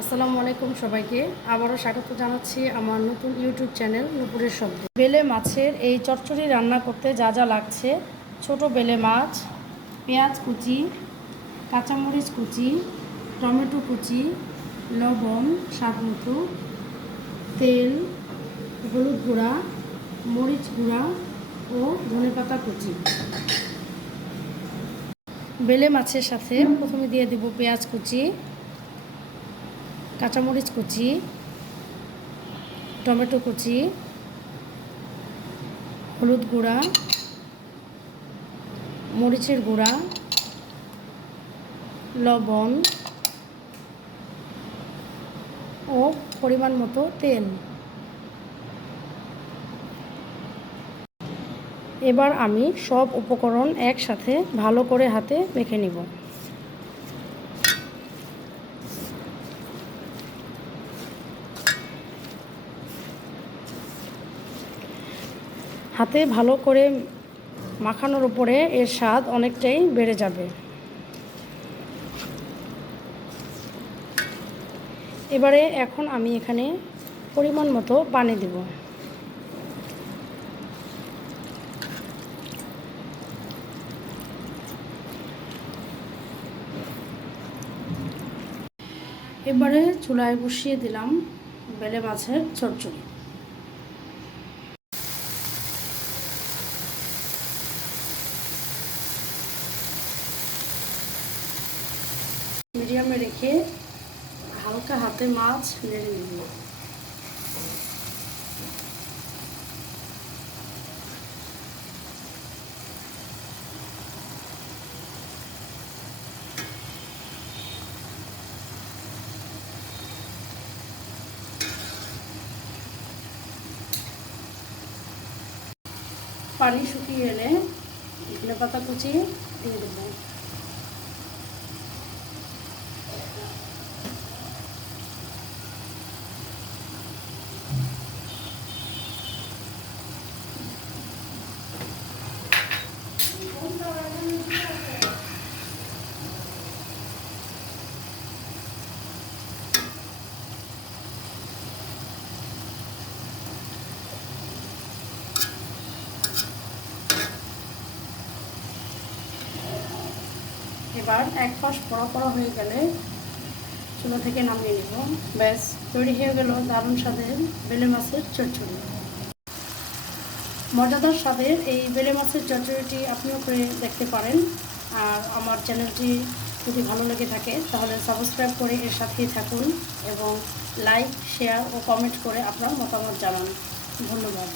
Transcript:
আসসালামু আলাইকুম সবাইকে আবারও স্বাগত জানাচ্ছি আমার নতুন ইউটিউব চ্যানেল নুপুরের শব্দ। বেলে মাছের এই চচ্চড়ি রান্না করতে যা যা লাগছে: ছোট বেলে মাছ, পেঁয়াজ কুচি, কাঁচামরিচ কুচি, টমেটো কুচি, লবণ স্বাদমতো, তেল, হলুদ গুঁড়া, মরিচ গুঁড়া ও ধনেপাতা কুচি। বেলে মাছের সাথে প্রথমে দিয়ে দেব পেঁয়াজ কুচি, কাঁচামরিচ কুচি, টমেটো কুচি, হলুদ গুঁড়া, মরিচের গুঁড়া, লবণ ও পরিমাণ মতো তেল। এবার আমি সব উপকরণ একসাথে ভালো করে হাতে মেখে নিব। হাতে ভালো করে মাখানোর উপরে এর স্বাদ অনেকটাই বেড়ে যাবে। এবারে এখন আমি এখানে পরিমাণ মতো পানি দেব। এবারে চুলায় বসিয়ে দিলাম বেলে মাছের চচ্চড়ি। মিডিয়ামে রেখে হালকা হাতে মাছ নেড়ে নিব। পানি শুকিয়ে এলে ধনেপাতা কুচি দিয়ে দেবো। এবার এক পাশ পোড়া হয়ে গেলে চুলা থেকে নামিয়ে নেব। ব্যাস, তৈরি হয়ে গেল দারুণ স্বাদের বেলে মাছের চচ্চড়ি। মজাদার স্বাদের এই বেলে মাছের চচ্চড়িটি আপনিও করে দেখতে পারেন। আর আমার চ্যানেলটি যদি ভালো লেগে থাকে তাহলে সাবস্ক্রাইব করে এর সাথেই থাকুন এবং লাইক, শেয়ার ও কমেন্ট করে আপনার মতামত জানান। ধন্যবাদ।